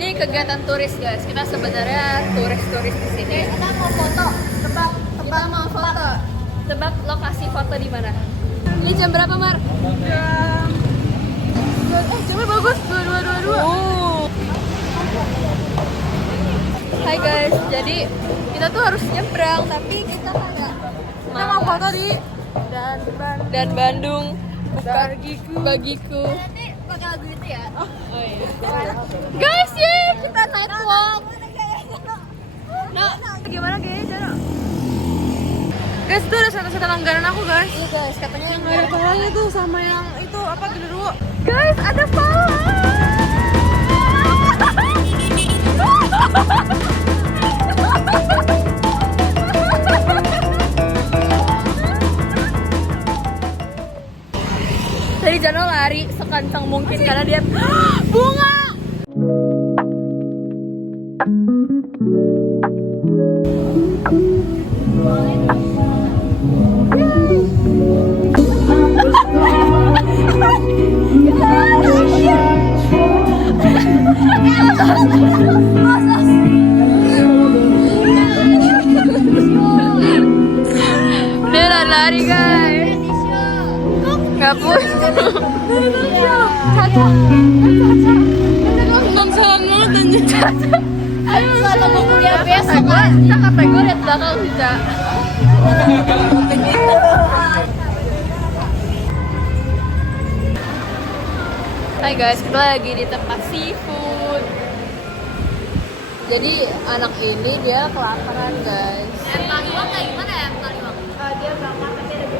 Ini kegiatan turis guys. Kita sebenarnya turis di sini. Kita mau foto. Tebak. Kita mau foto. Tebak lokasi foto di mana? Ini jam berapa, Mar? Jamnya bagus. 2222. Oh. Hai guys. Jadi kita tuh harus nyebrang, tapi kita kayak Kita mau foto di dan Bandung bukan Bagiku. bagiku. Nanti pakai lagu itu ya. Oh iya. Guys, ye, kita night walk. Nah, Gimana kayaknya Jano? Guys, itu ada satu-satu langganan aku guys. iya guys, katanya yang Yang ada pawangnya tuh sama yang itu apa genderuwo. guys, ada pawang. Tadi Jano lari sekencang mungkin karena dia bunga. Dia lari guys. Ngapus. Bangsawan banget anjir. Ayo kalau mau kuliah besok kan. Kata gue liat belakang bisa. Hai guys, kita lagi di tempat seafood. Jadi anak ini dia kelaparan guys. Taliwang kayak gimana ya Taliwang? Dia berangkat tapi ada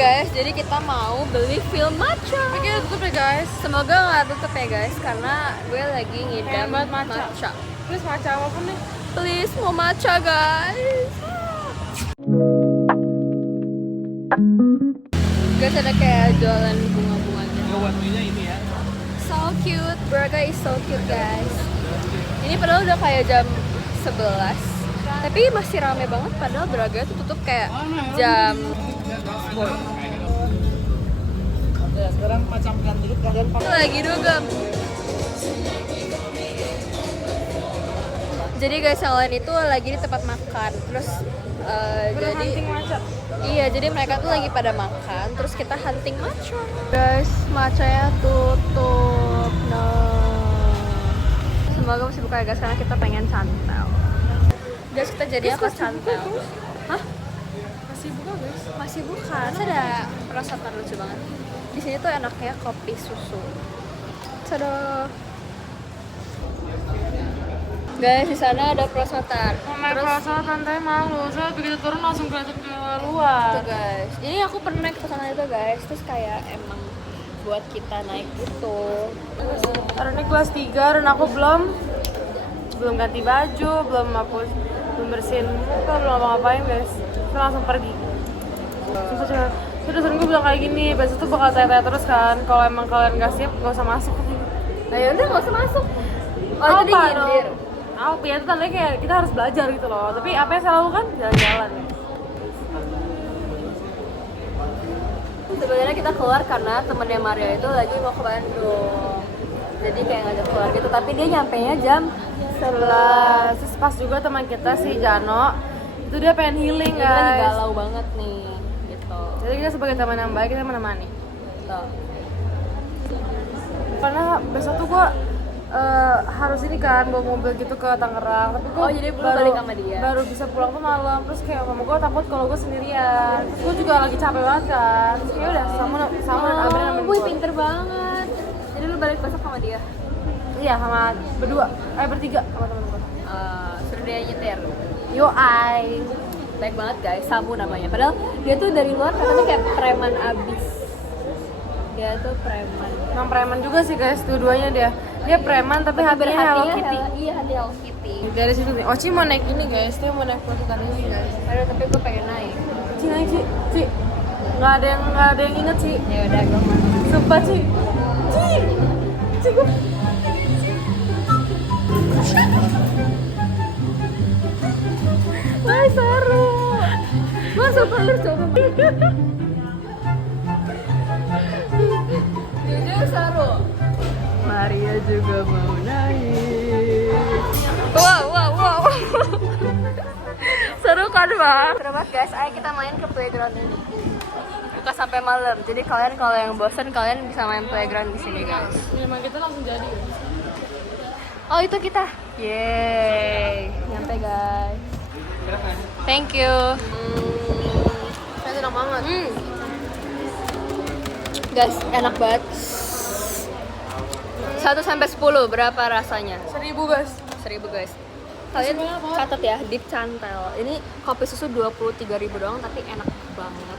Guys, jadi kita mau beli film matcha. Oke, tutup ya guys. Semoga nggak tutup ya guys, karena gue lagi ngidam Pengen banget matcha. matcha. Terus macam apapun deh. Please mau matcha guys. Guys, ada kayak jualan bunga-bunga gitu. Warnanya ini ya. So cute, Braga is so cute guys. Ini padahal udah kayak jam 11, tapi masih rame banget. Padahal Braga tuh tutup kayak jam 10. Ya, sekarang macam kan dulu kalian pakai Lagi dugem. Jadi guys, yang lain itu lagi di tempat makan. Terus jadi hunting matcha. iya, jadi mereka tuh lagi pada makan. Terus kita hunting matcha. Guys, matchanya tutup. No. Semoga masih buka ya guys, karena kita pengen santel. Guys, kita jadi apa santel? Hah? Masih buka guys. Masih buka. Terus ada perosotan lucu banget. Di sini tuh enaknya kopi susu. Tada. Guys, di sana ada perosotan. Naik perasaan tante malu, soalnya begitu turun langsung kelihatan keluar. Tuh guys, ini aku pernah naik ke sana itu guys. Terus kayak emang buat kita naik itu. Karena ini kelas 3 dan aku belum ganti baju, belum bersihin muka, belum ngapa-ngapain guys. Terus langsung pergi. Sudah sering gue bilang kayak gini, besok tuh bakal tanya-tanya terus kan. Kalau emang kalian gak siap, gak usah masuk. Nah yaudah nggak usah masuk. Oh itu dia nyindir. Apa ya, itu tandanya kayak kita harus belajar gitu loh. Tapi apa yang saya lakukan? Jalan-jalan. Sebenarnya kita keluar karena temennya Maria itu lagi mau ke Bandung. Jadi kayak ngajak keluar gitu, tapi dia nyampenya jam 11. Terus pas juga teman kita si Jano, itu dia pengen healing Dia lagi guys. galau banget nih, gitu. Jadi kita sebagai teman yang baik, kita menemani. Tuh. Karena besok tuh gua harus ini kan bawa mobil gitu ke Tangerang, tapi gua Oh, jadi belum balik sama dia? baru bisa pulang tuh malam. Terus kayak mama gua takut kalau gua sendirian. Terus gua juga lagi capek banget kan. Terus kayak udah sama dan Abrin nemenin wih gua. pinter banget. Jadi lu balik besok sama dia? Iya, sama bertiga sama temen gua. Suruh dia nyetir. Yo ai. Baik banget guys, Samu namanya. Padahal dia tuh dari luar katanya kayak preman abis. Dia tuh preman. Emang preman juga sih guys, dua-duanya dia. Dia preman tapi hatinya Hello Kitty. Iya, hati Hello Kitty. Dari situ nih. Oci mau naik ini guys, dia mau naik perusahaan ini guys. Aduh, tapi gue pengen naik. Ci naik Ci. Nggak ada yang inget Ci. Ya udah, gue mau. Sumpah Ci. Ci gue. Wah, seru. Gue sumpah lu coba. Jujur seru. Mari Maria juga mau naik. Wow. Seru kan bang? Seru banget guys, ayo kita main ke playground ini. Buka sampai malam, jadi kalian kalau yang bosan kalian bisa main playground di sini guys. Memang kita langsung jadi. Oh itu kita. Yeay, nyampe guys. Thank you. Enak banget. Guys, enak banget. 1 sampai 10 berapa rasanya? 1000 guys. 1000 guys. Kalian catat ya, Deep Cantel. Ini kopi susu 23.000 doang tapi enak banget.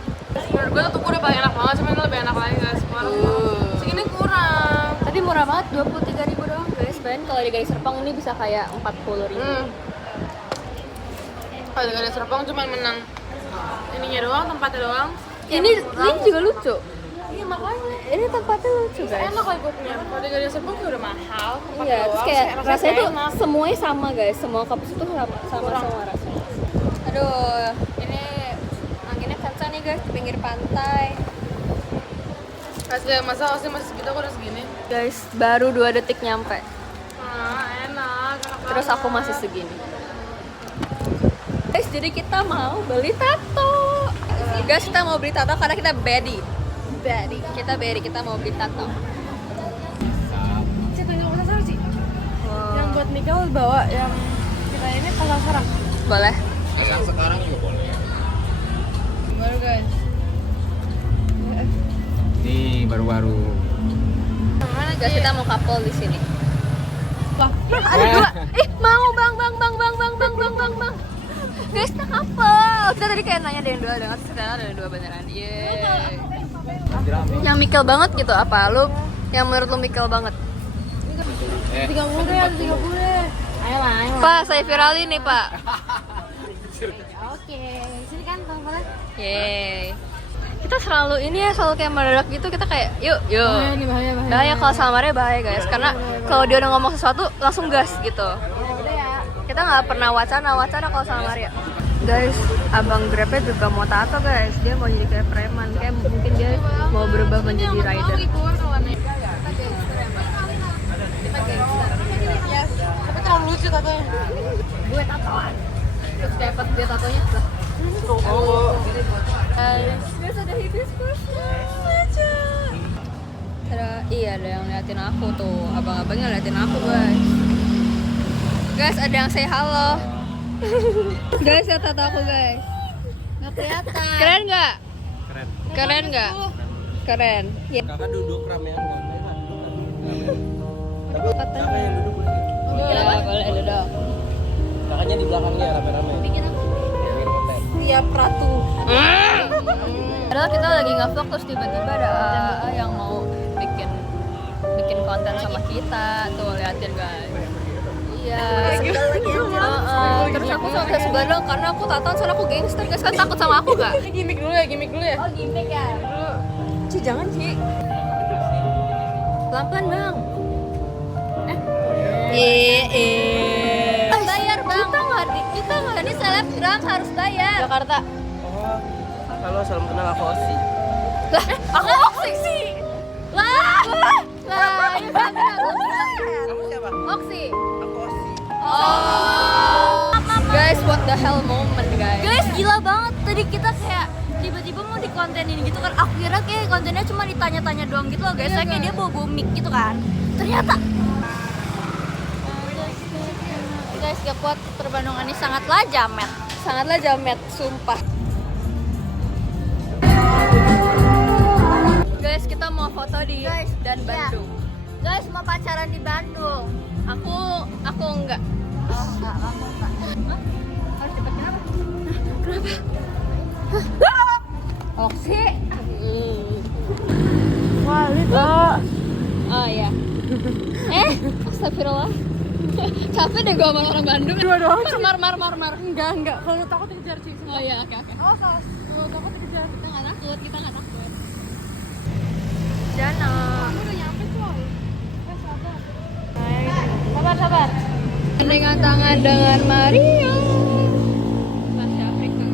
Menurut gue tuh udah paling enak banget, cuma ini lebih enak lagi guys. Kemarin segini kurang. Tapi murah banget, 23.000 doang guys. Bayangin kalau di Gading Serpong ini bisa kayak 40.000. Kalau di Gading Serpong cuma menang ininya doang, tempatnya doang. Ini juga lucu. Iya makanya. Ini tempatnya lucu guys. Enak kok ikutnya. Kalau di Gading Serpong udah mahal. Iya, terus kayak rasanya tuh enak. semuanya sama guys. Semua kopi susu tuh sama rasanya. Aduh, ini anginnya kencang nih guys di pinggir pantai. Kasih masa masih segitu aku udah segini. Guys, baru 2 detik nyampe. Enak Terus aku masih segini. Guys, jadi kita mau beli tato. Guys, kita mau beli tato karena kita baddie. Kita mau beli tato. Cik, tunggu pasar sih. Yang buat nikah bawa yang kita ini pasar sekarang. Boleh. Yang sekarang juga boleh. Baru guys. Nih baru-baru. Mana guys, kita mau couple di sini. Wah, Ada 2. Mau bang. Guys, kita couple. Kita tadi kayak nanya ada yang 2, dengan ternyata ada yang 2 beneran. Yeay. Yang mikel banget gitu apa? Lu yang menurut lu mikel banget? 30 ya, 30. Ayo lah. Pak, saya viralin nih, Pak. Oke, sini kan teman-teman. Yeay. Kita selalu selalu kayak mendadak gitu, kita kayak yuk. Bahaya. Bahaya kalau sama Maria bahaya guys, karena kalau dia udah ngomong sesuatu langsung gas gitu. Udah ya. Kita nggak pernah wacana kalau sama Maria. Guys, abang Grabnya juga mau tato guys, dia mau jadi kayak preman, kayak mungkin dia mau berubah menjadi rider. Tapi terlalu lucu tatonya. Gue tatoan. Terus dapat dia tatonya lah. Guys, ada hibiscus lucu. Iya, ada yang liatin aku tuh, abang-abangnya liatin aku guys. Guys, ada yang say halo. Guys, lihat tato aku guys. Nggak kelihatan. Keren nggak? Keren nggak? Keren. Ya. Kakak duduk ramean kan? Kakaknya duduk boleh. Ya, boleh duduk. Kakaknya di belakangnya rame-rame. Bikin konten. Tiap ratu. Padahal kita lagi nge-vlog terus tiba-tiba ada yang mau bikin konten sama kita. Tuh liatin guys. Iya. Terus aku sampai sebelah doang karena aku tatoan soalnya aku gangster guys, kan takut sama aku gak? Gimik dulu ya. Oh gimmick ya? Ci jangan Ci. Pelan-pelan bang. Bayar bang. Kita nggak ini selebgram harus bayar. Jakarta. Oh, halo, salam kenal aku Osi. Lah, aku Oksi sih. Lah, ini bang Kamu siapa? Oksi. Aku Osi. Oh. Guys, what the hell moment guys. Guys, gila banget. Tadi kita kayak tiba-tiba mau di kontenin gitu kan. Aku kira kayak kontennya cuma ditanya-tanya doang gitu loh guys. Saya kayak dia bawa mic gitu kan. Ternyata guys, gak kuat perbandungan ini sangatlah jamet, sumpah. Guys, kita mau foto di Bandung. Guys, mau pacaran di Bandung. Aku enggak. Aku enggak. Harus cepet kenapa? Kenapa? Oksi. Walid. Oh iya. Astagfirullah. Capek deh gue sama orang Bandung. Dua doang. Mar. Enggak. Kalau takut dikejar sih. Oh iya, oke. Oh, kalau takut dikejar. Kita nggak takut. Jana. Udah nyampe coy. Sabar. Gandengan tangan dengan Maria. Masih Afrika.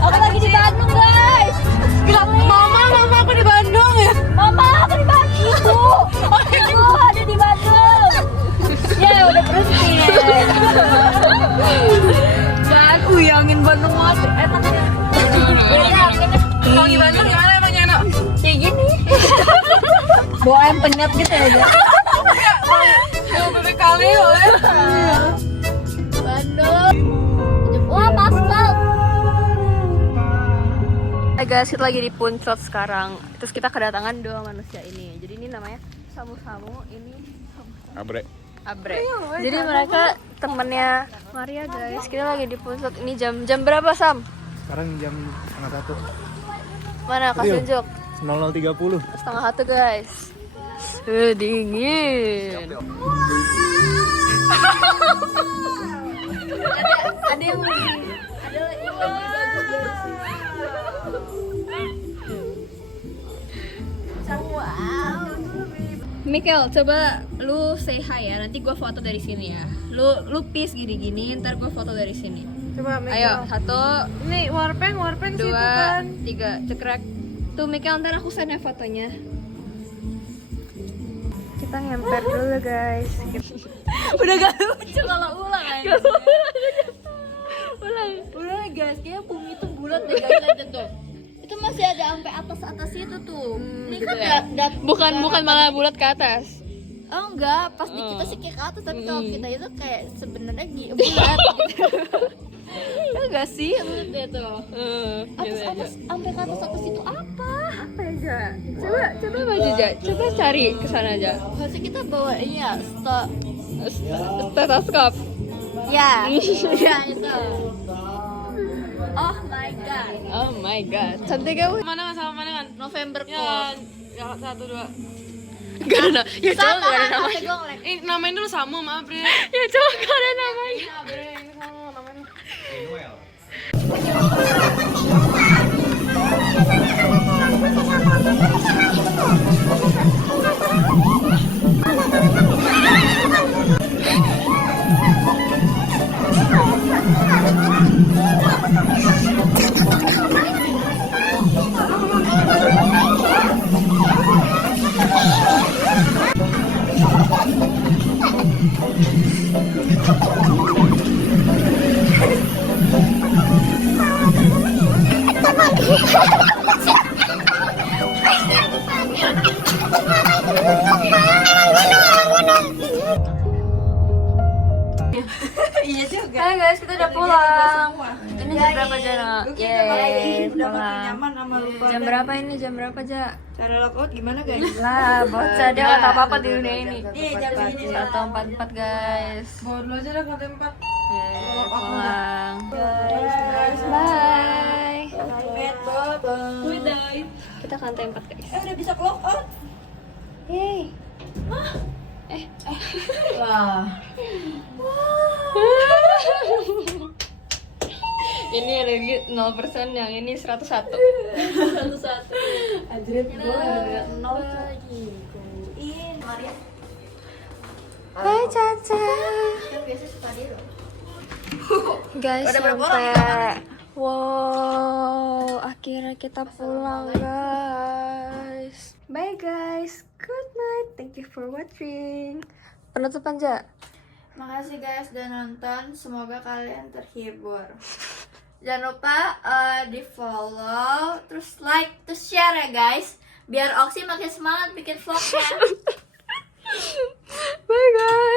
Aku lagi di Bandung guys. Mama aku di Bandung ya. Mama aku di Bandung. Bawa ayam penyet gitu ya. Yo bebek kaleo ya. Bandung. Wah, pastel. Hai guys, kita lagi di Puncot sekarang. Terus kita kedatangan dua manusia ini. Jadi ini namanya Samu-Samu, ini Abre. Abre. Jadi mereka temennya Maria guys. Kita lagi di Puncot. Ini jam berapa Sam? Sekarang jam 1:30. Mana kasih tunjuk? 00.30. 1:30 guys. Dingin. Ada yang ada Mikel, coba lu say hi ya. Nanti gua foto dari sini ya. Lu peace gini-gini, ntar gua foto dari sini. Coba Mikel. Ayo, 1, Ini warpeng 2, situ kan. 3, cekrek. Tuh Mikel, ntar aku send ya fotonya. Kita ngemper dulu guys. Udah gak lucu kalau ulang aja. Ulang guys, kayaknya bumi itu bulat deh guys, lihat tuh. Itu masih ada sampai atas itu tuh. Ini kan bukan malah bulat ke atas. Oh enggak, pas di kita sih kayak ke atas, tapi kalau kita itu kayak sebenarnya bulat gitu. Enggak sih, lihat tuh. Atas sampai ke atas itu apa? Apa aja? Coba baju aja. Coba cari ke sana aja. Harusnya kita bawa ini ya, stetoskop. Ya. Ya itu. Oh my god. Cantik ya. Mana sama mana kan? November Ya, kok. ya 1 2. Gak ada nama. Ya coba gak ada namanya. Namain dulu Samu sama Abre. Ya coba gak ada namanya. Abre ini Samu namanya. Iya juga. Hai guys, kita udah pulang. Ini jam berapa Jana? Udah nyaman sama lupa. Jam berapa ini? Jam berapa Ja? Cara lockout gimana guys? Lah, bocah dia nggak tahu apa-apa di dunia ini. Iya jam segini. 1:44 guys. Bawa dulu aja lah ke tempat. Pulang. Bye. Bye. Kita ke lantai 4 guys. Udah bisa clock out. Yeay. Wah. Ini energi 0%, yang ini 101. Anjir gua 0 lagi. Maria. Hai Caca. Kan biasa suka dia loh. Guys, Pada berapa orang sampai wow, akhirnya kita pulang guys. Bye guys, good night, thank you for watching. Penutupan Ja. Makasih guys udah nonton, semoga kalian terhibur. Jangan lupa di follow, terus like, terus share ya guys, biar Oxy makin semangat bikin vlognya. Bye guys.